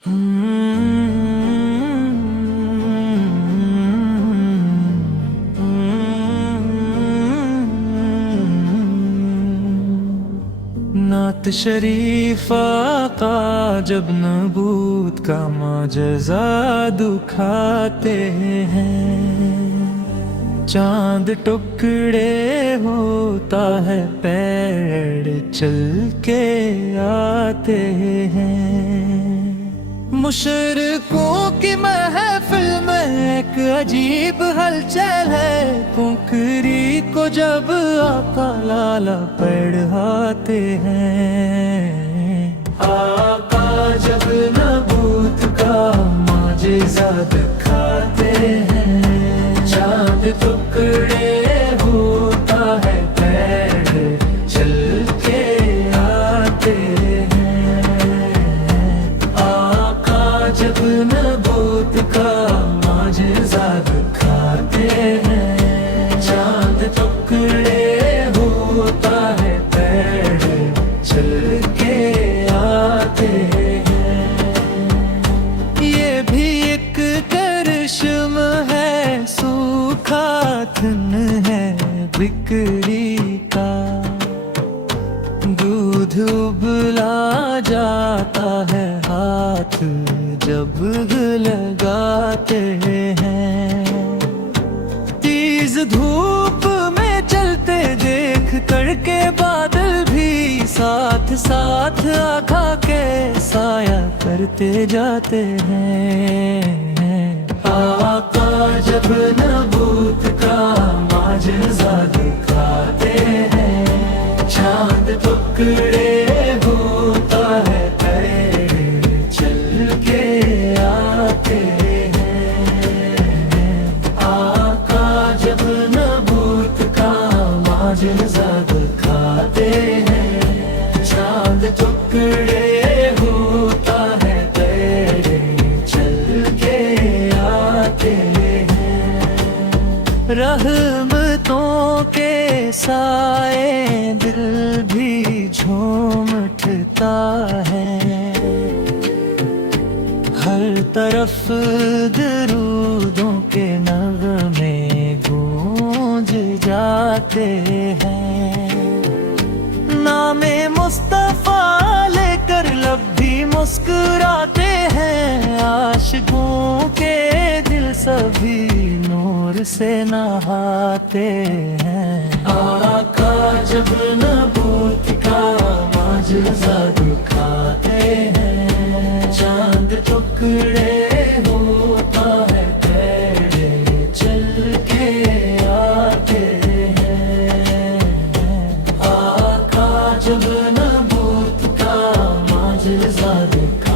नात शरीफा का जब नबूत का मौजज़ा दुखाते हैं, चांद टुकड़े होता है पैर चल के आते हैं। मुशरिकों की महफिल में एक अजीब हलचल है, कुंकरी को जब आका लाला पढ़ाते हैं। आका जब नबूत का मौजज़ा दिखाते हैं, चांद टुकड़े होता है पैर चल के आते हैं। आका जब नबूत का मौजज़ा दिखाते हैं, चांद टुकड़े होता है पैर चल के आते हैं। ये भी एक करिश्मा है, सूखा धन है बिक्री का, दूध उबला जाता है हाथ जब लगाते हैं। तेज धूप में चलते देख करके बादल भी साथ साथ आका के साया करते जाते हैं। आका जब नबूत का मौजज़ा दिखाते हैं, चांद टुकड़े होता है पैर चल के आते हैं। आका जब नबूत का मौजज़ा दिखाते हैं, चांद टुकड़े होता है पैर चल के आते हैं। रहमतों के साए दिल भी झूम उठता है, हर तरफ दरूदों के नग़मे गूंज जाते हैं। नामे मुस्तफ़ा लेकर लब भी मुस्कुराते हैं, आशिकों के दिल सभी नूर से नहाते हैं। आका जब नबूत का मौजज़ा दिखाते हैं, चांद टुकड़े होता है पैर चल के आते हैं। आका जब नबूत का मौजज़ा दिखाते